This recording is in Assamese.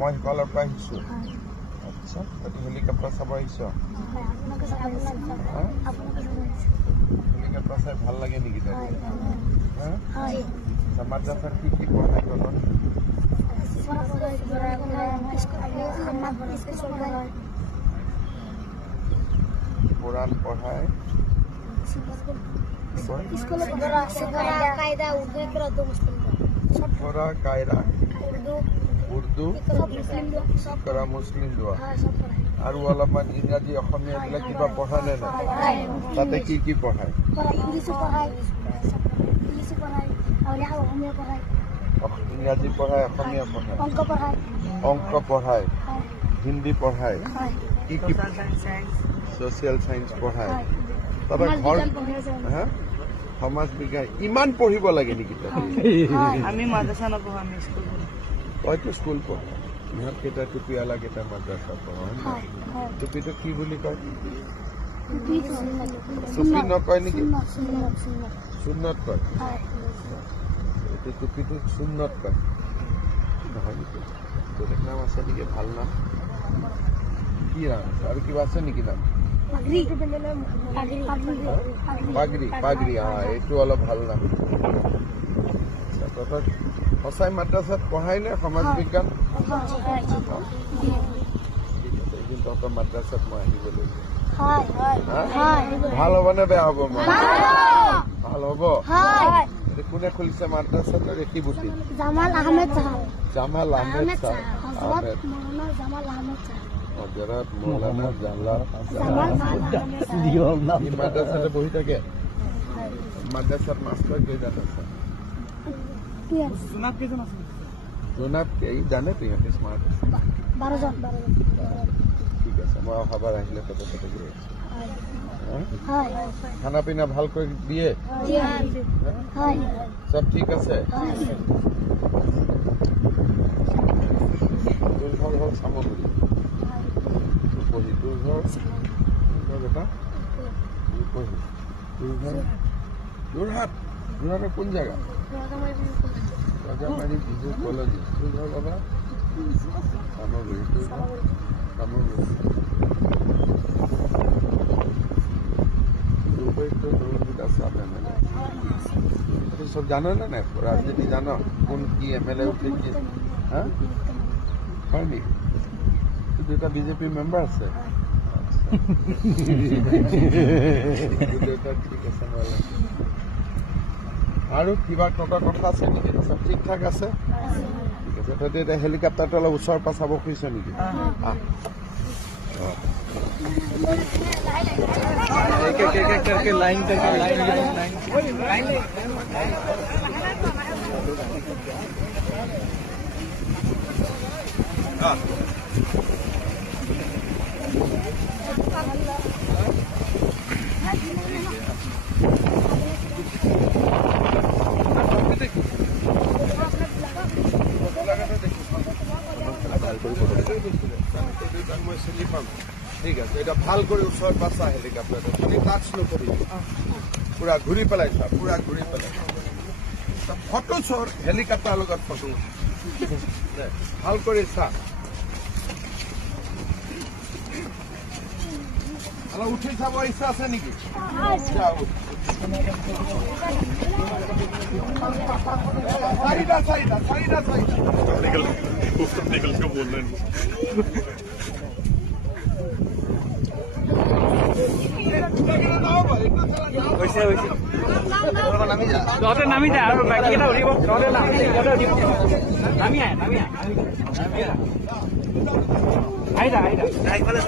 মই সিফালৰ পৰা আহিছো আচ্ছা তুমি হেলিকপ্টাৰ চাব আহিছো হেলিকপ্টাৰ চাই ভাল লাগে নেকি মাদ্ৰাছাৰ কি কি পঢ়াই গ'ল কোরআন পড়ায় কায়দা উর্দু করা মুসলিম দোয়া আর অলপমান ইংরাজী অসমীয়া এইবিলাক কিবা পঢ়া নে না তাতে কি কি পঢ়ায় ইংৰাজী পঢ়ায় অসমীয়া পঢ়ায় অংক পঢ়ায় হিন্দী পঢ়ায় কি কি সোশিয়াল সায়েন্স পঢ়ায় তবে ঘর হ্যাঁ সমাজ বিজ্ঞান ইমান পঢ়িব লাগে নেকি আমি মাদ্রাসা নপঢ়ো আমি স্কুল হয়তো স্কুল পঢ়া ইহঁত কেইটা টুপিয়ালা কেইটা মাদ্ৰাছা পঢ়া টুপিটো কি বুলি কয় চুফি নকয় নেকি সুন্নত কয় এইটো টুপিটো সুন্নত কয় নহয় নেকি বেলেগ নাম আছে নেকি ভাল নাম কি নাম আছে আৰু কিবা আছে নেকি নাম পাগড়ি পাগড়ি এইটো অলপ ভাল নাম সঁচাই মাদ্ৰাছাত পঢ়াই নে সমাজ বিজ্ঞান এদিন তহঁতৰ মাদ্ৰাছাত মই আহিব লাগিব ভাল হ'ব নে বেয়া হ'ব মই ভাল হ'ব কোনে খুলিছে মাদ্ৰাছাটো ৰেখিবুটি জামাল আহমেদ হজরত মৌলানা মাদ্রাসাতে বহি থাকে মাদ্রাসার মাস্টার কেইজন আছে জোনাব জানে তো ইহঁতে স্মার্ট 12 জন ঠিক আছে মই অহাবাৰ আহিলে কথা পাতি গৈ খানা পিনা ভালকৈ দিয়ে সব ঠিক আছে তোৰ ঘৰ হ'ল চামগুৰি তোৰ ঘৰ বেটা যোৰহাটৰ কোন জেগা ৰজামাৰী বিজু কলেজ তোৰ ঘৰ বাবা চামগুৰি তোৰ ঘৰ চামগুৰি সব জানো না না রাজনীতি জানো কোন কি এমএলএ উঠে কি হ্যাঁ হয় নি দুটা বিজেপি মেম্বার আছে আৰু কিবা কথা আছে নেকি সব ঠিক ঠাক আছে ঠিক আছে তই এতিয়া হেলিকপ্টাৰটো অলপ ওচৰৰ পৰা চাব খুজিছ নেকি লাইন ঠিক আছে এটা ভাল কৰে ওচৰ পাছা হেলিকপ্টাৰটো খালি টাচ নকৰিবি পুৰা ঘূৰি পেলাইছা পুৰা ঘূৰি পেলাইছা ফটো চোৰ হেলিকপ্টাৰ লগত ফটো ভাল কৰি চা অলপ উঠি চাব ইচ্ছা আছে নেকি নামি যা আৰু বাকী এটা উঠিব নামি আহ